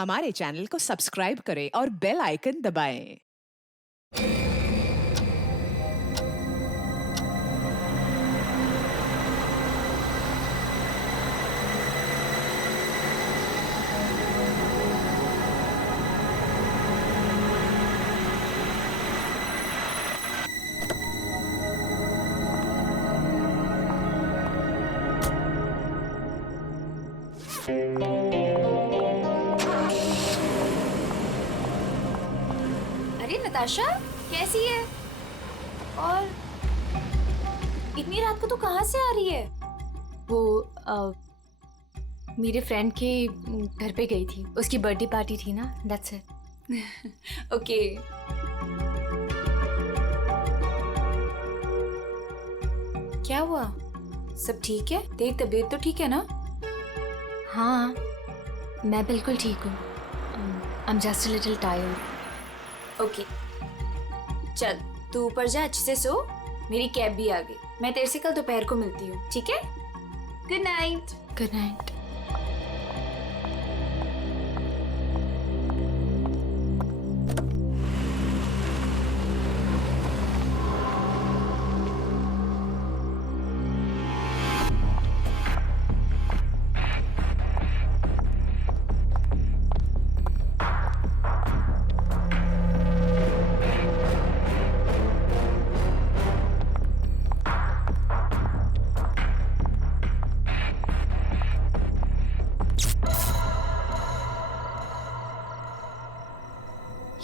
हमारे चैनल को सब्सक्राइब करें और बेल आइकन दबाएं। अरे नताशा, कैसी है? और इतनी रात को तो कहाँ से आ रही है? वो मेरे फ्रेंड के घर पे गई थी, उसकी बर्थडे पार्टी थी ना, दैट्स इट। ओके। क्या हुआ? सब ठीक है? तेरी तबीयत तो ठीक है ना? हाँ, मैं बिल्कुल ठीक हूँ। I am just a little tired. Okay, चल तू ऊपर जा, अच्छे से सो। मेरी कैब भी आ गई, मैं तेरे से कल दोपहर को मिलती हूँ, ठीक है? Good night. Good night.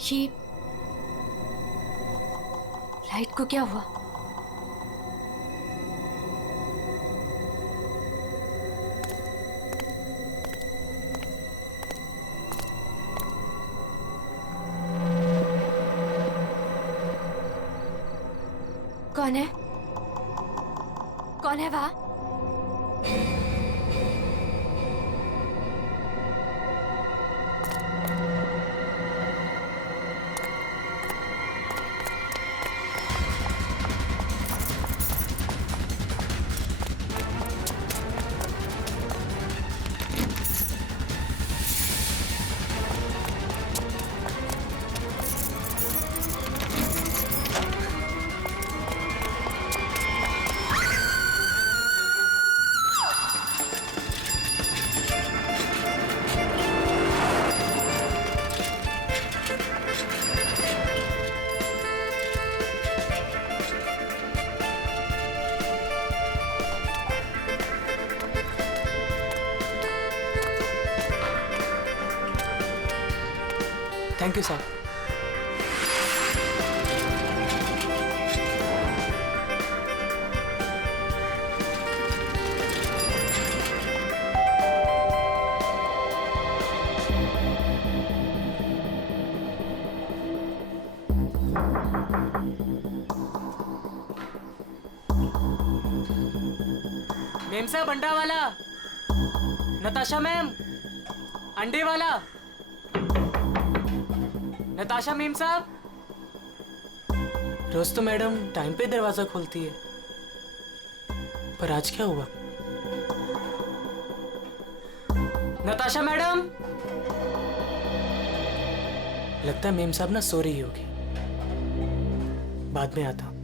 ये लाइट को क्या हुआ? कौन है? कौन है वहां? Thank you sir. मेम साहब, अंडा वाला। नताशा मैम, अंडे वाला। नताशा मेम साहब। रोज तो मैडम टाइम पे दरवाजा खोलती है, पर आज क्या हुआ? नताशा मैडम। लगता है मेम साहब ना सो रही होगी, बाद में आता हूं।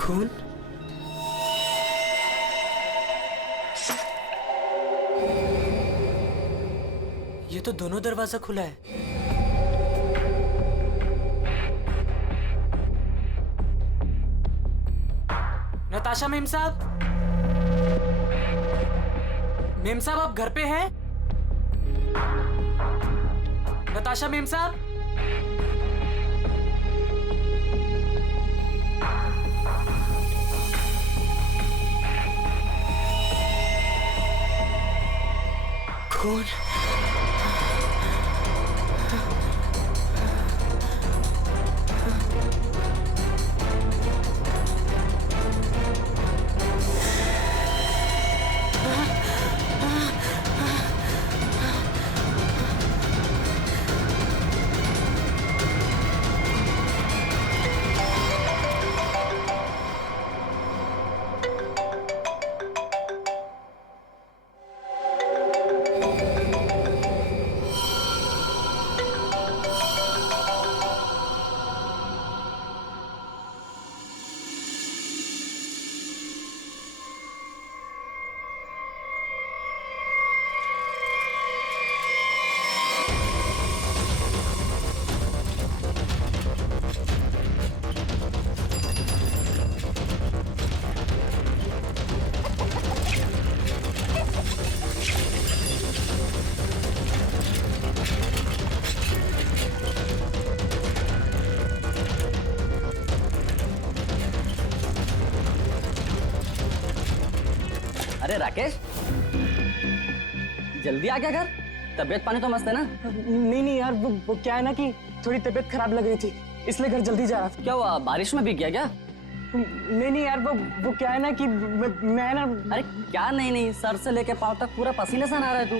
खून? ये तो दोनों दरवाजा खुला है। नताशा मेम साहब। मेम साहब, आप घर पे हैं? नताशा मेम साहब। खून? अरे राकेश, जल्दी आ गया घर? तबीयत पानी तो मस्त है ना? नहीं यार, वो क्या है ना कि थोड़ी तबीयत खराब लग रही थी, इसलिए घर जल्दी जा रहा था। क्या हुआ, बारिश में भीग गया क्या? नहीं यार, वो क्या है ना कि मैं ना। अरे क्या नहीं, सर से लेके पाँव तक पूरा पसीने से नहा रहा है तू।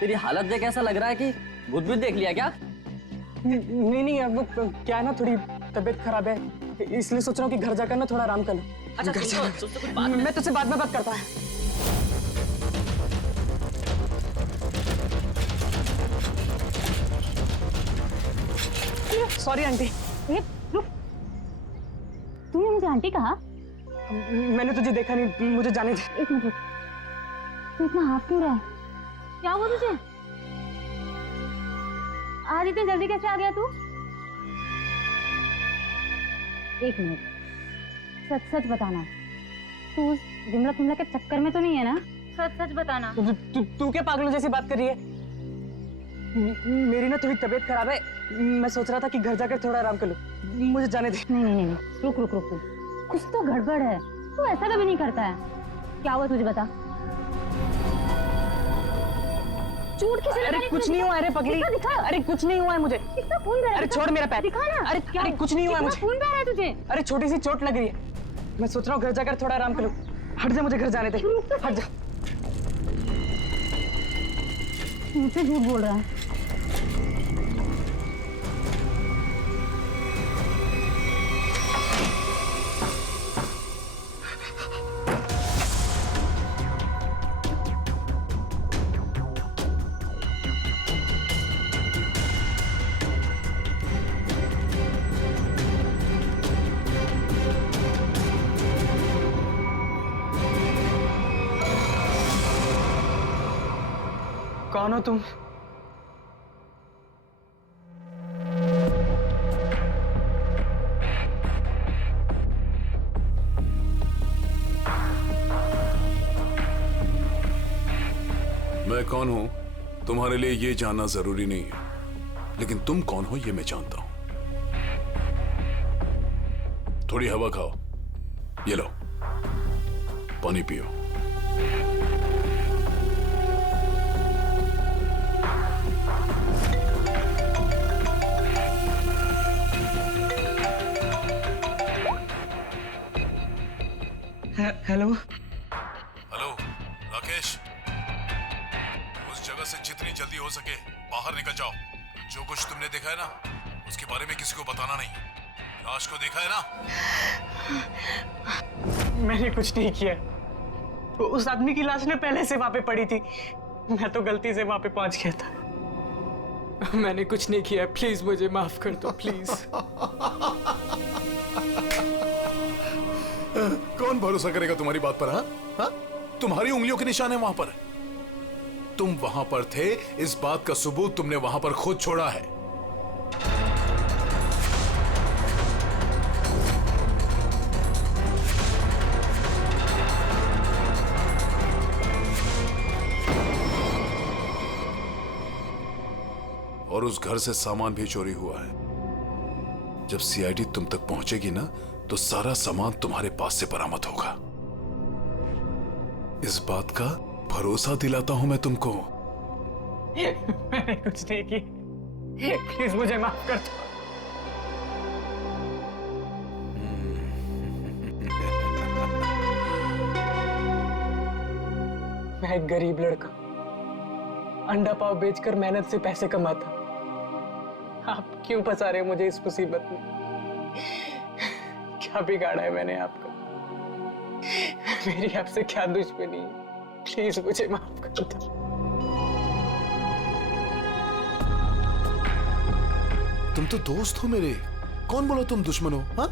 तेरी हालत देख ऐसा लग रहा है कि भूत भूत देख लिया क्या? नहीं यार, वो क्या है ना, थोड़ी तबीयत खराब है, इसलिए सोच रहा हूँ कि घर जाकर ना थोड़ा आराम कर लूं। अच्छा घर जा- तुझसे कुछ बात है? मैं तुझसे बाद में बात करता है। Sorry aunty. ये रुक, तूने मुझे आंटी कहा? मैंने तुझे देखा नहीं, मुझे जाने दे। एक मिनट रुक, तू इतना हाफ क्यों रहा है? क्या हुआ तुझे? आज इतनी जल्दी कैसे आ गया तू? एक मिनट, सच सच बताना, तू उस विमला के चक्कर में तो नहीं है ना? सच सच बताना। तू क्या पागलों जैसी बात कर रही है? मेरी ना थोड़ी तबीयत खराब है, मैं सोच रहा था कि घर जाकर थोड़ा आराम कर लूं, मुझे जाने दे। नहीं, रुक रुक रुक रुक, कुछ तो गड़बड़ है, तू ऐसा कभी नहीं करता है। क्या हुआ तुझे बता। चोट किसे लगी? अरे कुछ नहीं हुआ, अरे पगली, दिखा। अरे कुछ नहीं हुआ है मुझे। कितना खून बह रहा है? अरे छोड़ मेरा पैर। दिखा ना। अरे कुछ नहीं हुआ है मुझे। खून बह रहा है तुझे? अरे छोटी सी चोट लग रही है, मैं सोच रहा हूँ घर जाकर थोड़ा आराम कर लूं। हट जा, मुझे घर जाने दे, हट जा। मुझसे झूठ बोल रहा है। कौन हो तुम? मैं कौन हूं तुम्हारे लिए ये जानना जरूरी नहीं है, लेकिन तुम कौन हो ये मैं जानता हूं। थोड़ी हवा खाओ, ये लो पानी पियो। हेलो हेलो राकेश, उस जगह से जितनी जल्दी हो सके बाहर निकल जाओ। जो कुछ तुमने देखा है ना, उसके बारे में किसी को बताना नहीं। लाश को देखा है ना? मैंने कुछ नहीं किया, उस आदमी की लाश ने पहले से वहां पे पड़ी थी, मैं तो गलती से वहां पे पहुंच गया था। मैंने कुछ नहीं किया, प्लीज मुझे माफ कर दो, प्लीज। कौन भरोसा करेगा तुम्हारी बात पर? हाँ, तुम्हारी उंगलियों के निशान है वहां पर। तुम वहां पर थे, इस बात का सबूत तुमने वहां पर खुद छोड़ा है। और उस घर से सामान भी चोरी हुआ है। जब सीआईडी तुम तक पहुंचेगी ना, तो सारा सामान तुम्हारे पास से बरामद होगा। इस बात का भरोसा दिलाता हूं मैं तुमको। मैंने कुछ नहीं की, प्लीज मुझे माफ कर दो। मैं एक गरीब लड़का, अंडा पाव बेचकर मेहनत से पैसे कमाता। आप क्यों फंसा रहे हो मुझे इस मुसीबत में? क्या बिगाड़ा है मैंने आपका? मेरी आपसे क्या दुश्मनी है? प्लीज मुझे माफ कर दो। तुम तो दोस्त हो मेरे, कौन बोला तुम दुश्मन हो? हाँ,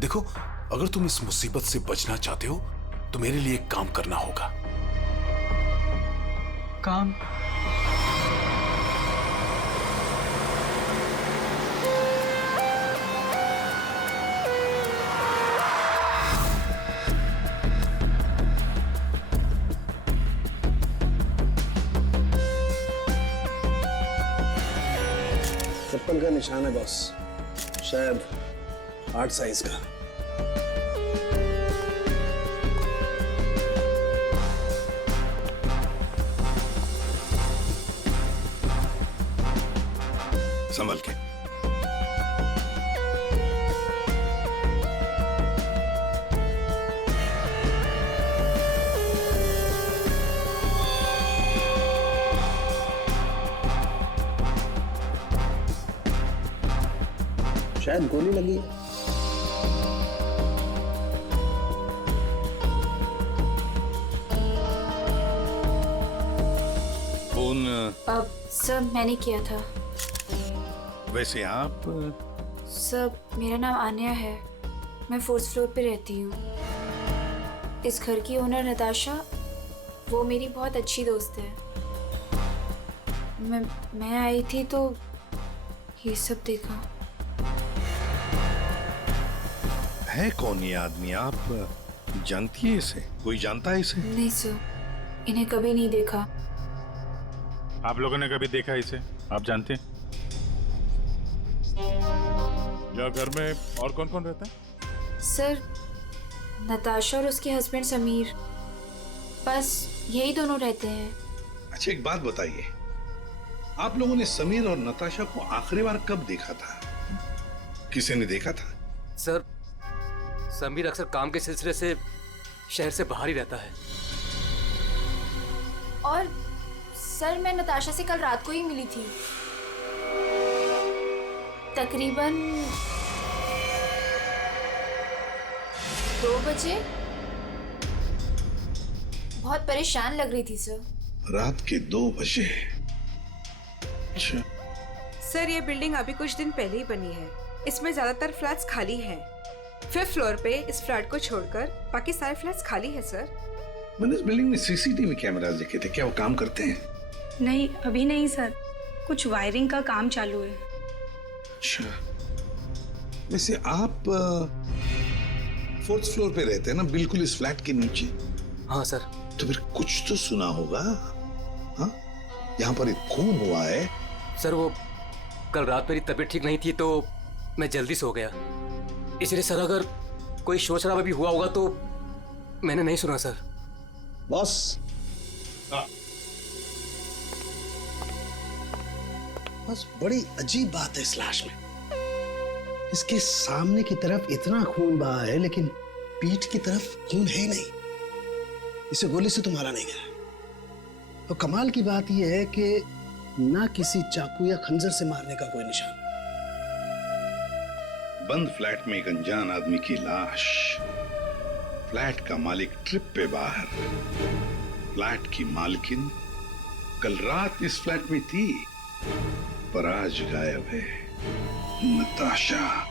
देखो, अगर तुम इस मुसीबत से बचना चाहते हो तो मेरे लिए एक काम करना होगा। काम? चप्पल का निशान है बॉस, शायद 8 साइज का। शायद गोली लगी है। फोन अब सर मैंने किया था। वैसे आप सर मेरा नाम आन्या है, मैं 4th फ्लोर पे रहती हूँ। इस घर की ओनर नताशा, वो मेरी बहुत अच्छी दोस्त है। मैं आई थी तो ये सब देखा। है कौन ये आदमी? आप जानती है इसे? कोई जानता है इसे? नहीं सर, इन्हें कभी नहीं देखा। आप लोगों ने कभी देखा इसे? आप जानते हैं? या घर में और कौन कौन रहता है? सर नताशा और उसके हस्बैंड समीर, बस यही दोनों रहते हैं। अच्छा एक बात बताइए, आप लोगों ने समीर और नताशा को आखिरी बार कब देखा था? किसी ने देखा था? सर समीर अक्सर काम के सिलसिले से शहर से बाहर ही रहता है। और सर मैं नताशा से कल रात को ही मिली थी, तकरीबन 2 बजे। बहुत परेशान लग रही थी सर। रात के 2 बजे? अच्छा। सर ये बिल्डिंग अभी कुछ दिन पहले ही बनी है, इसमें ज्यादातर फ्लैट्स खाली हैं। 5th फ्लोर पे इस फ्लैट को छोड़कर बाकी सारे फ्लैट्स खाली है सर। मैंने इस बिल्डिंग में सीसीटीवी कैमरास देखे थे, क्या वो काम करते हैं? नहीं अभी नहीं सर, कुछ वायरिंग का काम चालू है। अच्छा, वैसे आप 4th फ्लोर पे रहते हैं ना, बिल्कुल इस फ्लैट के नीचे? हाँ सर। तो फिर कुछ तो सुना होगा। हाँ, यहाँ पर एक खून हुआ है। सर वो कल रात मेरी तबीयत ठीक नहीं थी तो मैं जल्दी सो गया, इसलिए सर अगर कोई शोर शराबा भी हुआ होगा तो मैंने नहीं सुना सर। बॉस, बस बड़ी अजीब बात है इस लाश में। इसके सामने की तरफ इतना खून बहा है लेकिन पीठ की तरफ खून है ही नहीं। इसे गोली से तो मारा नहीं गया। तो कमाल की बात यह है कि ना किसी चाकू या खंजर से मारने का कोई निशान। बंद फ्लैट में एक अनजान आदमी की लाश, फ्लैट का मालिक ट्रिप पे बाहर, फ्लैट की मालकिन कल रात इस फ्लैट में थी पर आज गायब है। नताशा।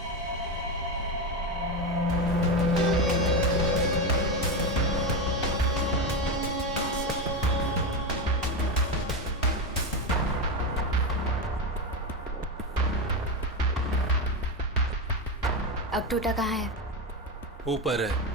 अब टोटा कहाँ है? ऊपर है।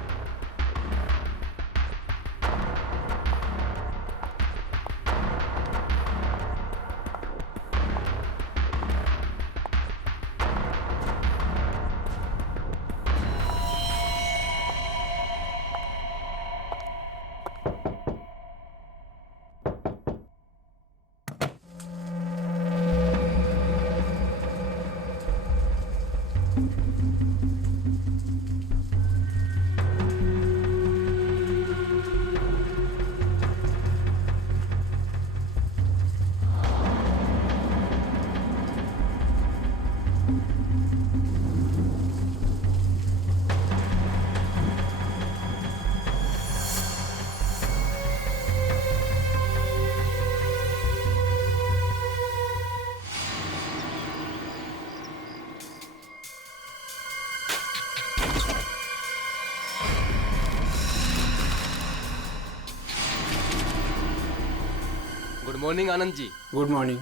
Good morning Anand ji. Good morning.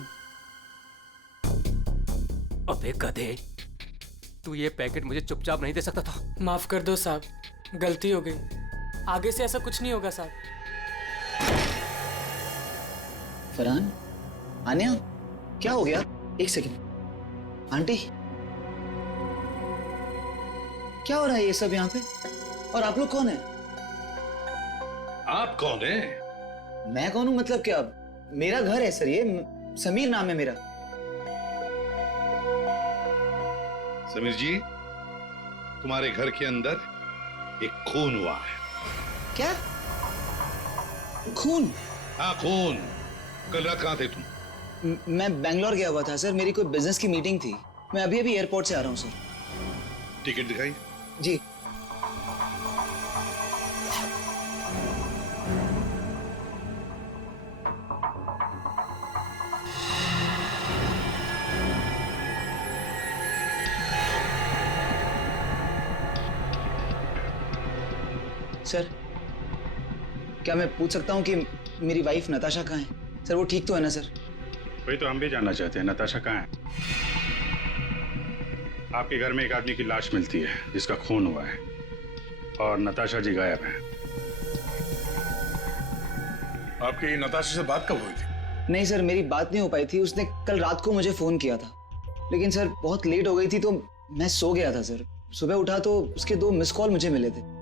अबे गधे, तू ये पैकेट मुझे चुपचाप नहीं दे सकता था? माफ कर दो साहब, गलती हो गई। आगे से ऐसा कुछ नहीं होगा साहब। फरहान, आन्या, क्या हो गया? एक सेकंड। आंटी, क्या हो रहा है ये सब यहाँ पे? और आप लोग कौन है? आप कौन है? मैं कौन हूँ मतलब क्या? मेरा घर है सर, ये समीर नाम है मेरा। समीर जी, तुम्हारे घर के अंदर एक खून हुआ है। क्या? खून? हाँ खून। कल रात कहाँ थे तुम? मैं बैंगलोर गया हुआ था सर, मेरी कोई बिजनेस की मीटिंग थी। मैं अभी अभी एयरपोर्ट से आ रहा हूँ सर। टिकट दिखाई। जी। सर, क्या मैं पूछ सकता हूँ कि मेरी वाइफ नताशा कहाँ है? सर वो ठीक तो है ना सर? वही तो हम भी जानना चाहते हैं, नताशा कहाँ है? आपके घर में एक आदमी की लाश मिलती है जिसका खून हुआ है और नताशा जी गायब हैं। आपकी नताशा से बात कब हुई थी? नहीं सर, मेरी बात नहीं हो पाई थी। उसने कल रात को मुझे फोन किया था, लेकिन सर बहुत लेट हो गई थी तो मैं सो गया था सर। सुबह उठा तो उसके 2 मिस कॉल मुझे मिले थे।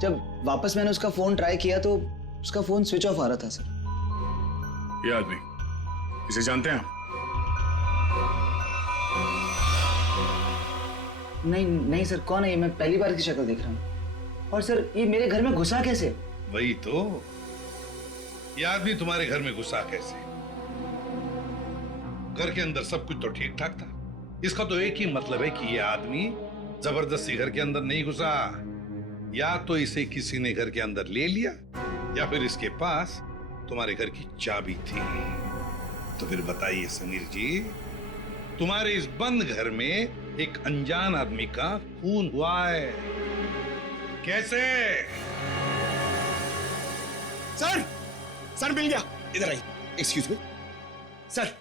जब वापस मैंने उसका फोन ट्राई किया तो उसका फोन स्विच ऑफ आ रहा था सर। ये आदमी, इसे जानते हैं आप? नहीं सर, कौन है ये? मैं पहली बार की शक्ल देख रहा हूँ। और सर ये मेरे घर में घुसा कैसे? वही तो, ये आदमी तुम्हारे घर में घुसा कैसे? घर के अंदर सब कुछ तो ठीक ठाक था। इसका तो एक ही मतलब है कि ये आदमी जबरदस्ती घर के अंदर नहीं घुसा। या तो इसे किसी ने घर के अंदर ले लिया या फिर इसके पास तुम्हारे घर की चाबी थी। तो फिर बताइए समीर जी, तुम्हारे इस बंद घर में एक अनजान आदमी का खून हुआ है, कैसे? सर मिल गया। इधर आई। एक्सक्यूज मी सर,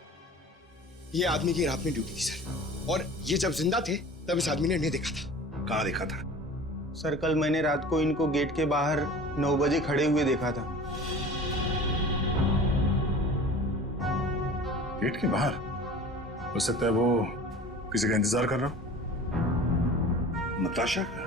ये आदमी की रात में ड्यूटी थी सर, और ये जब जिंदा थे तब इस आदमी ने नहीं देखा था। कहाँ देखा था? सर कल मैंने रात को इनको गेट के बाहर 9 बजे खड़े हुए देखा था। गेट के बाहर? हो सकता है वो किसी का इंतजार कर रहा हो। नताशा का?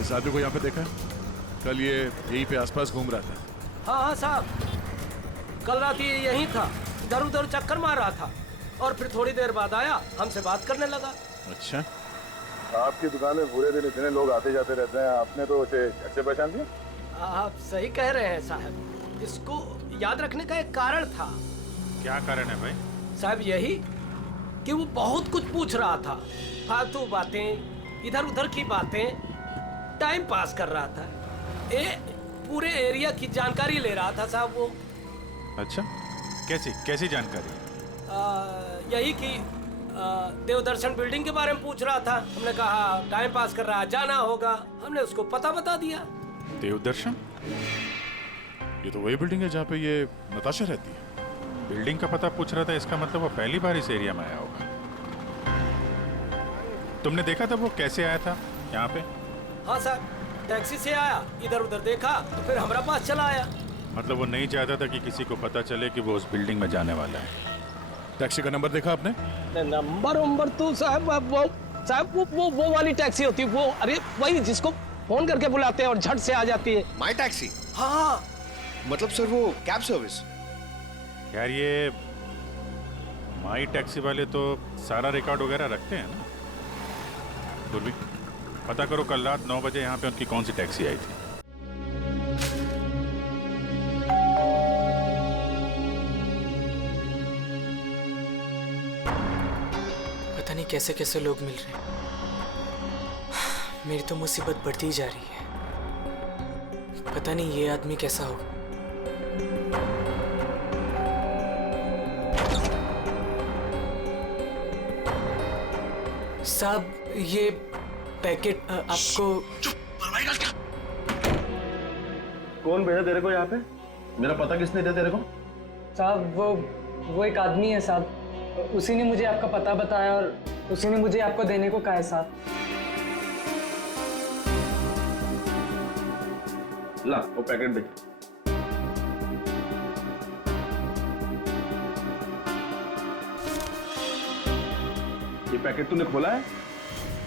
इस आदमी को यहाँ पे देखा? कल ये यहीं पे आसपास घूम रहा था। हाँ साहब, कल रात ये यहीं था, इधर उधर चक्कर मार रहा था और फिर थोड़ी देर बाद आया, हमसे बात करने लगा। अच्छा, आपकी दुकान में पूरे दिन इतने लोग आते जाते रहते हैं, आपने तो उसे कैसे पहचान लिया? आप सही कह रहे हैं साहब, इसको याद रखने का एक कारण था। क्या कारण है भाई? साहब यही कि वो बहुत कुछ पूछ रहा था, फालतू बातें, इधर उधर की बातें, टाइम पास कर रहा था। पूरे एरिया की जानकारी ले रहा था साहब वो। अच्छा, कैसी जानकारी? यही कि देवदर्शन बिल्डिंग के बारे में पूछ रहा था। हमने कहा टाइम पास कर रहा, जाना होगा। हमने उसको पता बता दिया। देवदर्शन? ये तो वही बिल्डिंग है जहाँ पे ये नताशा रहती है। बिल्डिंग का पता पूछ रहा था, इसका मतलब वो पहली बार इस एरिया में आया होगा। तुमने देखा था वो कैसे आया था यहाँ पे? हाँ साहब, टैक्सी से आया, इधर उधर देखा तो फिर हमारा पास चला आया। मतलब वो नहीं चाहता था कि किसी को पता चले कि वो उस बिल्डिंग में जाने वाला है। टैक्सी का नंबर देखा आपने? नंबर तो साहब वो वाली टैक्सी होती है वो, अरे वही जिसको फोन करके बुलाते हैं और झट से आ जाती है। माई टैक्सी? हाँ मतलब सर वो कैब सर्विस? यार ये माई टैक्सी वाले तो सारा रिकॉर्ड वगैरह रखते हैं ना। गुरबी, पता करो कल रात 9 बजे यहाँ पे उनकी कौन सी टैक्सी आई थी। पता नहीं कैसे कैसे लोग मिल रहे हैं। मेरी तो मुसीबत बढ़ती ही जा रही है। पता नहीं ये आदमी कैसा होगा। साहब ये पैकेट आपको। कौन भेजा तेरे को यहाँ पे? मेरा पता किसने दिया तेरे को? साहब वो एक आदमी है साहब, उसी ने मुझे आपका पता बताया और उसी ने मुझे आपको देने को कहा है साहब। ला वो पैकेट दे। ये पैकेट तूने खोला है?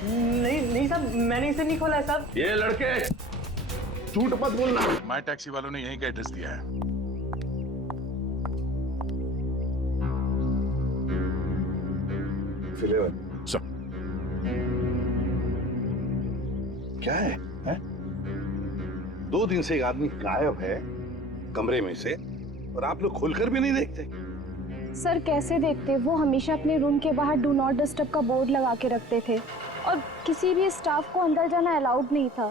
नहीं साहब, मैंने इसे नहीं खोला है साहब। ये लड़के झूठ मत बोलना। माई टैक्सी वालों ने यहीं का एड्रेस दिया है। सर क्या है? 2 दिन से एक आदमी गायब है कमरे में से और आप लोग खोलकर भी नहीं देखते। सर कैसे देखते, वो हमेशा अपने रूम के बाहर डू नॉट डिस्टर्ब का बोर्ड लगा के रखते थे और किसी भी स्टाफ को अंदर जाना अलाउड नहीं था।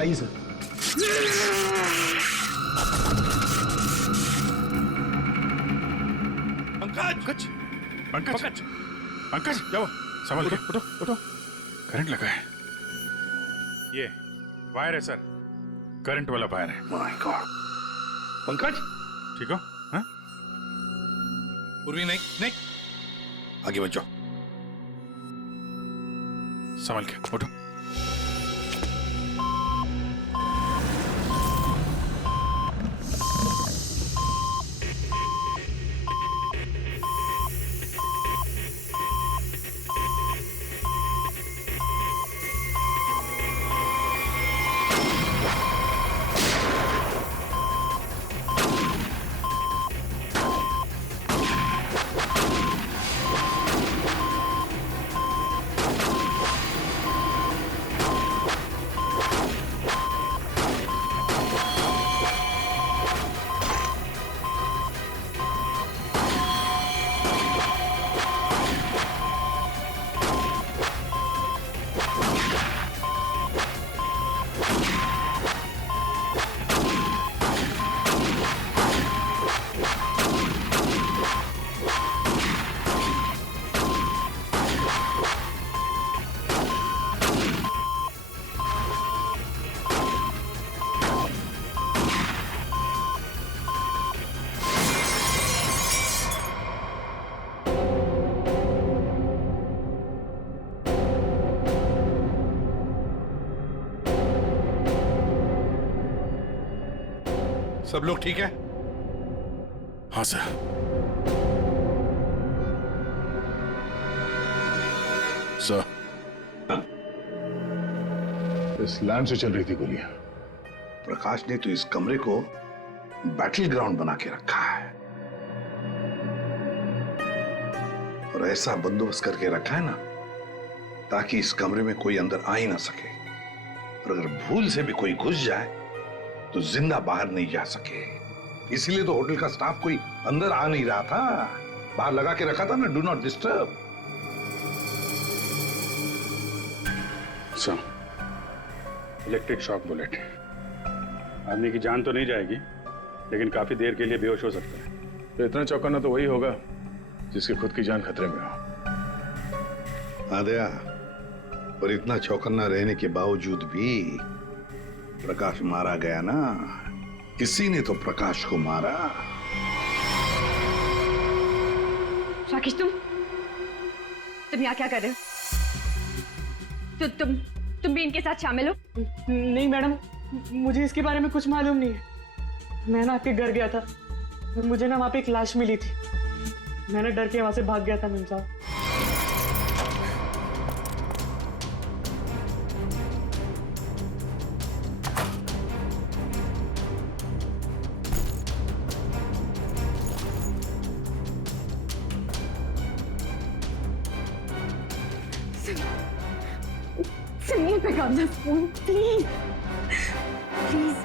आइए सर। पंकज पंकज पंकज जाओ, संभल के उठो उठो, करंट लगा है। ये वायर है सर, करंट वाला वायर है। My God. पंकज ठीक हो? हाँ? पूर्वी नहीं नहीं, आगे बढ़ जाओ। संभल के उठो। सब लोग ठीक है? हाँ सर। सर, इस लैंड से चल रही थी गोलियां। प्रकाश ने तो इस कमरे को बैटल ग्राउंड बना के रखा है और ऐसा बंदोबस्त करके रखा है ना ताकि इस कमरे में कोई अंदर आ ही ना सके, और अगर भूल से भी कोई घुस जाए तो जिंदा बाहर नहीं जा सके। इसीलिए तो होटल का स्टाफ कोई अंदर आ नहीं रहा था, बाहर लगा के रखा था ना, do not disturb. Sir, electric shock bullet, आदमी की जान तो नहीं जाएगी लेकिन काफी देर के लिए बेहोश हो सकता है। तो इतना चौंकाना तो वही होगा जिसकी खुद की जान खतरे में हो। आदया, और इतना चौकन्ना रहने के बावजूद भी प्रकाश मारा गया ना, किसी ने तो प्रकाश को मारा। राकेश, तुम यहाँ क्या कर रहे हो? तुम भी इनके साथ शामिल हो? नहीं मैडम, मुझे इसके बारे में कुछ मालूम नहीं है। मैं ना आपके घर गया था, मुझे ना वहां पे एक लाश मिली थी, मैंने डर के वहां से भाग गया था मैम साहब। सुनिए pick up the phone please, please.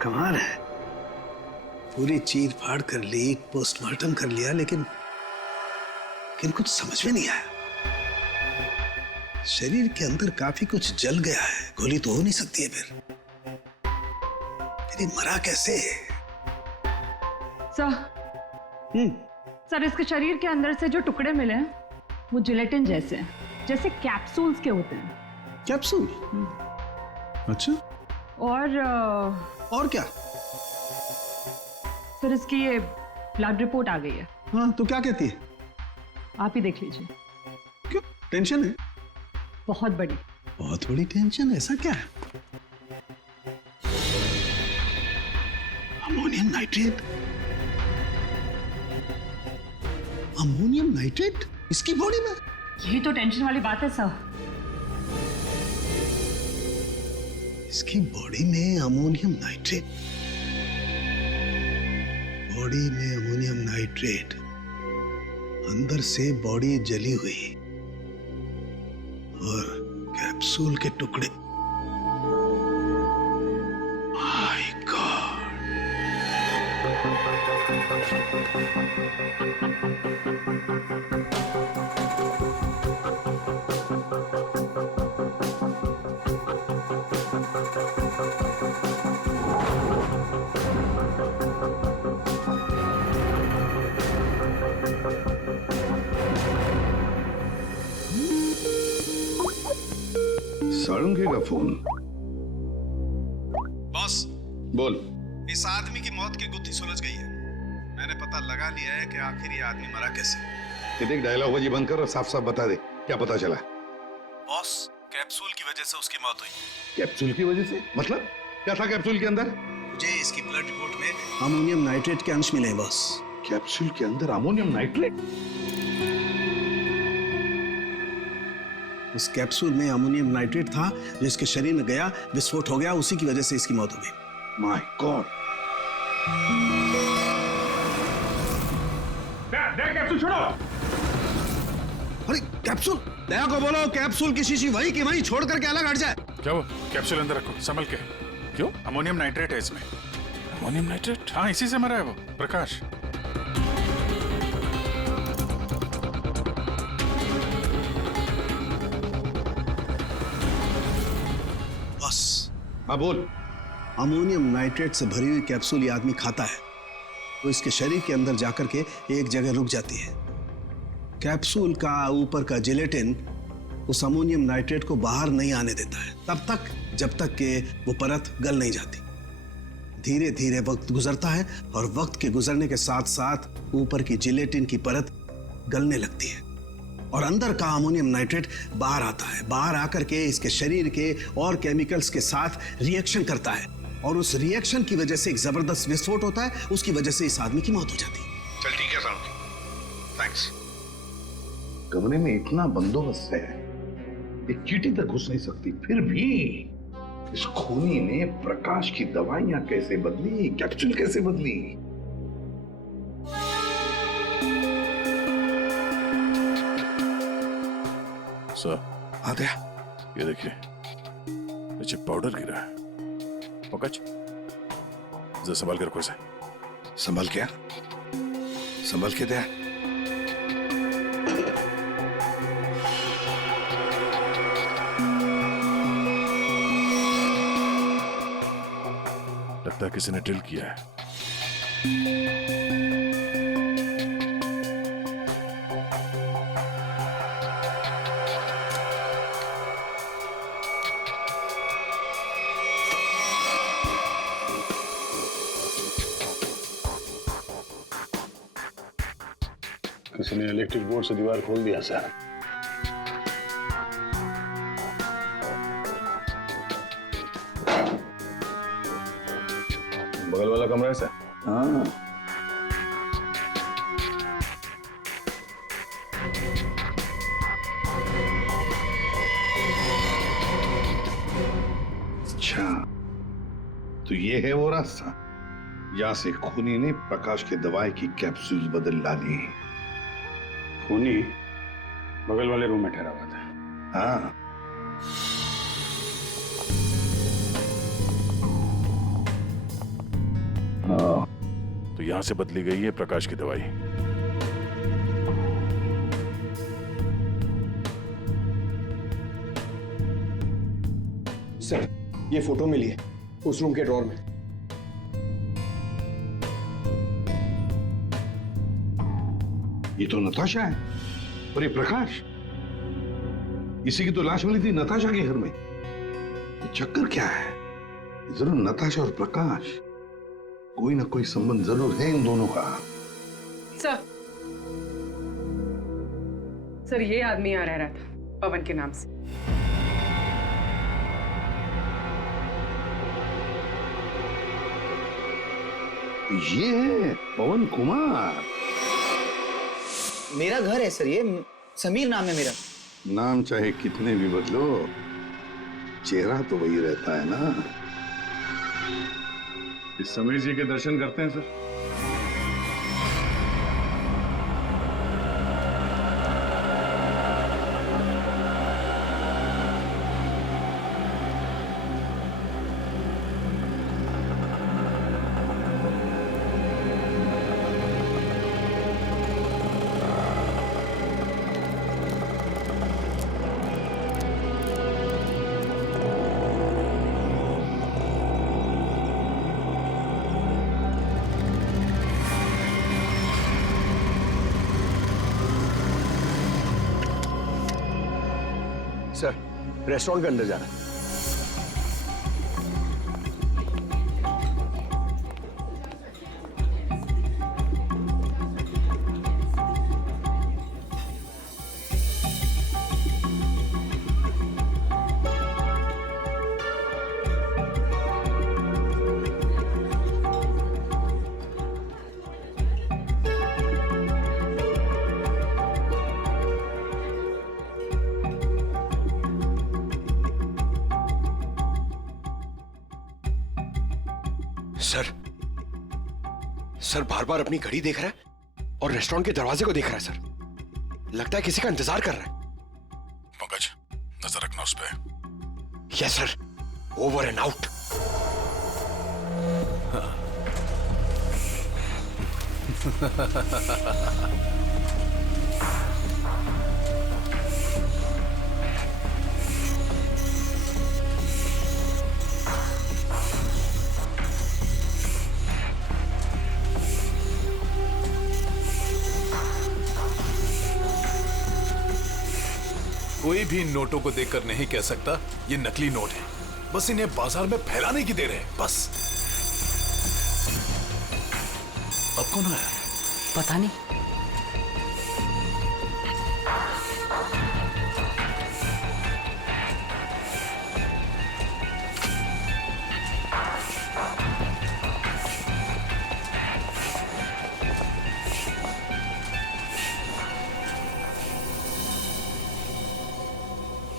कमाल है, पूरी चीर फाड़ कर ली, पोस्टमार्टम कर लिया, लेकिन कुछ समझ में नहीं आया। शरीर के अंदर काफी कुछ जल गया है, गोली तो हो नहीं सकती है फिर ये मरा कैसे? सर, इसके शरीर के अंदर से जो टुकड़े मिले हैं वो जिलेटिन जैसे हैं, जैसे कैप्सूल्स के होते हैं। कैप्सूल? अच्छा। और क्या? सर, इसकी ये ब्लड रिपोर्ट आ गई है। हाँ, तो क्या कहती है? आप ही देख लीजिए। क्यों, टेंशन है? बहुत बड़ी। बहुत बड़ी टेंशन? ऐसा क्या है? Ammonium nitrate? Ammonium nitrate? इसकी बॉडी में? यही तो टेंशन वाली बात है सर। इसकी बॉडी में अमोनियम नाइट्रेट। बॉडी में अमोनियम नाइट्रेट, अंदर से बॉडी जली हुई और कैप्सूल के टुकड़े। My God. साळुंखे का फोन। बॉस बोल। इस आदमी की मौत की गुत्थी सुलझ गई है। मैंने पता लगा लिया है कि आखिर ये आदमी मरा कैसे। ये देख, डायलॉग बाजी बंद कर और साफ साफ बता दे क्या पता चला। बॉस, कैप्सूल की वजह से उसकी मौत हुई। कैप्सूल की वजह से? मतलब क्या था कैप्सूल के अंदर? मुझे इसकी ब्लड रिपोर्ट में अमोनियम नाइट्रेट के अंश मिले हैं बॉस। कैप्सूल के अंदर अमोनियम नाइट्रेट? उस कैप्सूल में अमोनियम नाइट्रेट था जो इसके शरीर में गया, विस्फोट हो गया, उसी की वजह से इसकी मौत हो गई। My God. कैप्सूल छोड़ो। अरे कैप्सूल, दया को बोलो कैप्सूल की शीशी वही की वही छोड़ करके अलग हट जाए। क्या वो? कैप्सूल अंदर रखो, संभल के। क्यों? अमोनियम नाइट्रेट है इसमें। Ammonium nitrate? हाँ, इसी से मरा है वो प्रकाश। हाँ बोल। अमोनियम नाइट्रेट से भरी हुई कैप्सूल ये आदमी खाता है तो इसके शरीर के अंदर जाकर के एक जगह रुक जाती है। कैप्सूल का ऊपर का जिलेटिन उस अमोनियम नाइट्रेट को बाहर नहीं आने देता है तब तक जब तक कि वो परत गल नहीं जाती। धीरे धीरे वक्त गुजरता है और वक्त के गुजरने के साथ साथ ऊपर की जिलेटिन की परत गलने लगती है और अंदर का अमोनियम नाइट्रेट बाहर आता है। बाहर आकर के इसके शरीर के और केमिकल्स के साथ रिएक्शन करता है और उस रिएक्शन की वजह से एक जबरदस्त विस्फोट होता है। उसकी वजह से इस आदमी की मौत हो जाती है। चल ठीक है साळुंखे, थैंक्स। कमरे में इतना बंदोबस्त है, एक चींटी तक घुस नहीं सकती, फिर भी इस खूनी ने प्रकाश की दवाइयां कैसे बदली, कैप्सूल कैसे बदली? सर आद्या, ये देखिए, नीचे पाउडर गिरा है। पकड़, जरा संभाल कर रखो इसे। संभल क्या? संभल के दे। लगता है किसी ने ड्रिल किया है। किसी ने इलेक्ट्रिक बोर्ड से दीवार खोल दिया सर। बगल वाला कमरा है सर। हाँ, अच्छा तो ये है वो रास्ता जहां से खूनी ने प्रकाश के दवाई की कैप्सूल बदल डाली। खूनी बगल वाले रूम में ठहरा हुआ था। हाँ, तो यहां से बदली गई है प्रकाश की दवाई। सर, ये फोटो मिली है उस रूम के ड्रॉर में। ये तो नताशा है और ये प्रकाश, इसी की तो लाश मिली थी नताशा के घर में। ये चक्कर क्या है? जरूर नताशा और प्रकाश, कोई ना कोई संबंध जरूर है इन दोनों का। सर ये आदमी यहाँ रह रहा था पवन के नाम से। ये है पवन कुमार। मेरा घर है सर ये, समीर नाम है मेरा। नाम चाहे कितने भी बदलो, चेहरा तो वही रहता है ना। इस समीर जी के दर्शन करते हैं सर। सर, रेस्टोरेंट के अंदर जाना। सर बार बार अपनी घड़ी देख रहा है और रेस्टोरेंट के दरवाजे को देख रहा है सर। लगता है किसी का इंतजार कर रहा है। पंकज, नजर रखना उस पे। Yes sir, over and out. कोई भी नोटों को देखकर नहीं कह सकता ये नकली नोट है। बस इन्हें बाजार में फैलाने की देर है, बस। अब कौन आया? पता नहीं।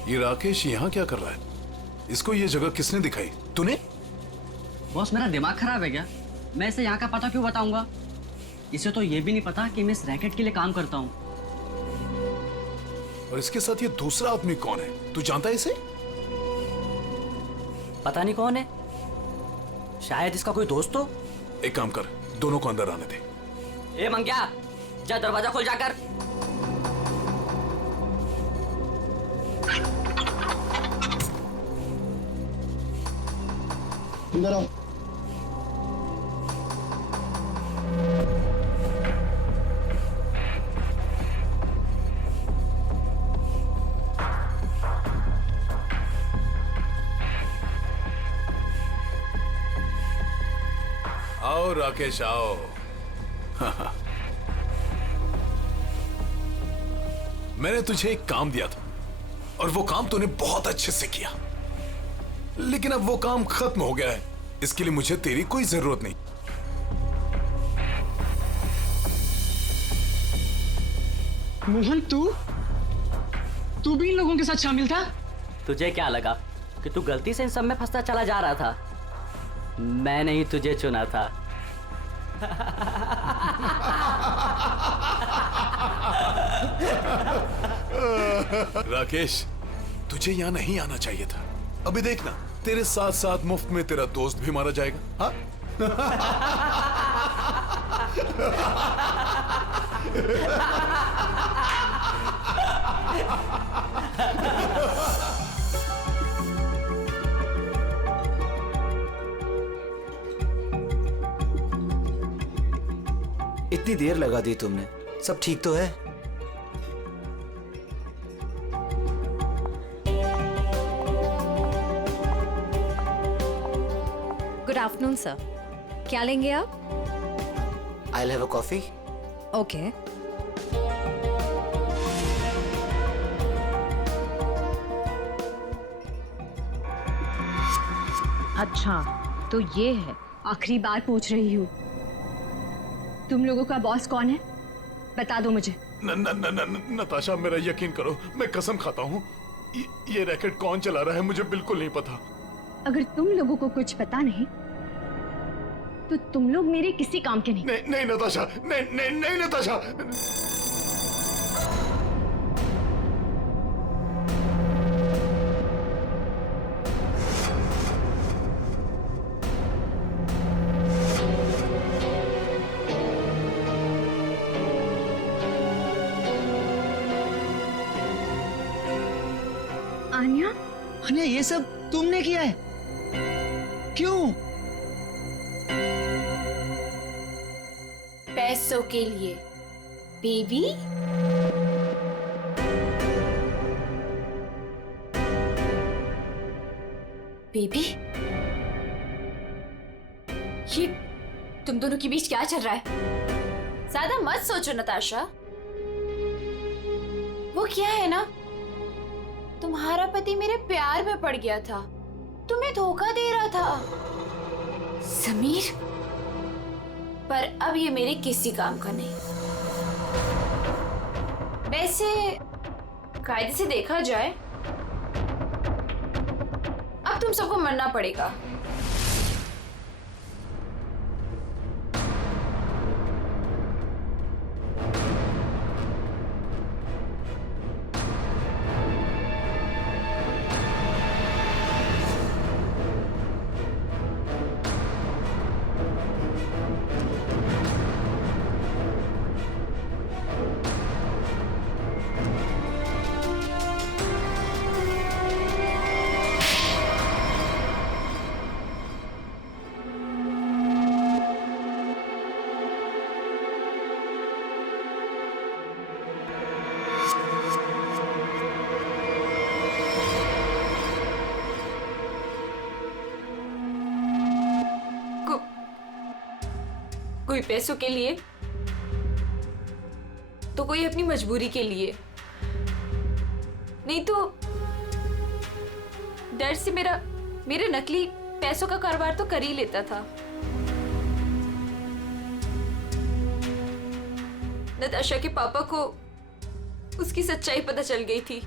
ये राकेश यहाँ क्या कर रहा है? इसको ये जगह किसने दिखाई? तूने? बॉस, मेरा दिमाग खराब है क्या? मैं इसे यहाँ का पता क्यों बताऊंगा? इसे तो ये भी नहीं पता कि मैं इस रैकेट के लिए काम करता हूँ। और इसके साथ ये दूसरा आदमी कौन है? तू जानता है इसे? पता नहीं कौन है, शायद इसका कोई दोस्त हो। एक काम कर, दोनों को अंदर आने दे। ए मंग्या, जा दरवाजा खोल जाकर। अंदर आओ। आओ राकेश, आओ। मैंने तुझे एक काम दिया था और वो काम तूने बहुत अच्छे से किया, लेकिन अब वो काम खत्म हो गया है। इसके लिए मुझे तेरी कोई जरूरत नहीं। मोहन, तू भी इन लोगों के साथ शामिल था? तुझे क्या लगा कि तू गलती से इन सब में फंसता चला जा रहा था? मैंने ही तुझे चुना था। राकेश, तुझे यहाँ नहीं आना चाहिए था। अभी देखना, तेरे साथ साथ मुफ्त में तेरा दोस्त भी मारा जाएगा। हाँ? इतनी देर लगा दी तुमने, सब ठीक तो है? गुड आफ्टरनून सर, क्या लेंगे आप? I'll have a coffee. Okay. अच्छा, तो ये है। आखिरी बार पूछ रही हूँ, तुम लोगों का बॉस कौन है? बता दो मुझे। नताशा, मेरा यकीन करो, मैं कसम खाता हूँ, ये रैकेट कौन चला रहा है मुझे बिल्कुल नहीं पता। अगर तुम लोगों को कुछ पता नहीं तो तुम लोग मेरे किसी काम के नहीं। नहीं नताशा, नहीं नताशा। आन्या, आन्या, ये सब तुमने किया है? क्यों? पैसों के लिए बेबी। बेबी, ये तुम दोनों के बीच क्या चल रहा है? ज्यादा मत सोचो नताशा। वो क्या है ना, तुम्हारा पति मेरे प्यार में पड़ गया था, तुम्हें धोखा दे रहा था समीर, पर अब ये मेरे किसी काम का नहीं। वैसे कायदे से देखा जाए अब तुम सबको मरना पड़ेगा। कोई पैसों के लिए तो कोई अपनी मजबूरी के लिए, नहीं तो डर से मेरे नकली पैसों का कारोबार तो कर ही लेता था। नताशा के पापा को उसकी सच्चाई पता चल गई थी।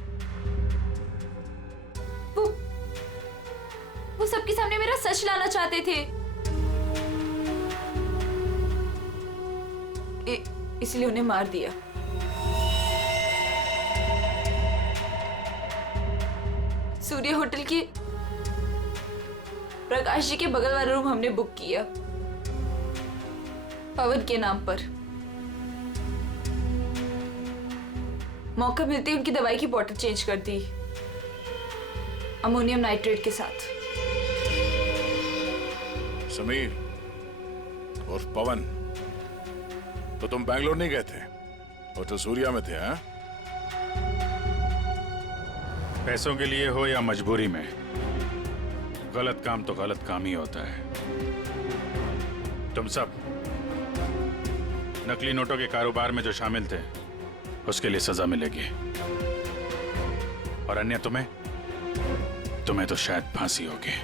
वो सबके सामने मेरा सच लाना चाहते थे, इसलिए उन्हें मार दिया। सूर्य होटल के प्रकाश जी के बगल वाला रूम हमने बुक किया पवन के नाम पर। मौका मिलते ही उनकी दवाई की बोतल चेंज कर दी अमोनियम नाइट्रेट के साथ। समीर और पवन, तो तुम बैंगलोर नहीं गए थे और तो सूर्या में थे? हैं? पैसों के लिए हो या मजबूरी में, गलत काम तो गलत काम ही होता है। तुम सब नकली नोटों के कारोबार में जो शामिल थे उसके लिए सजा मिलेगी, और अन्य तुम्हें तो शायद फांसी होगी।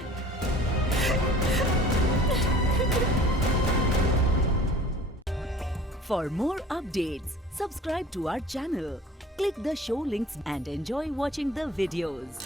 For more updates, subscribe to our channel, click the show links and enjoy watching the videos.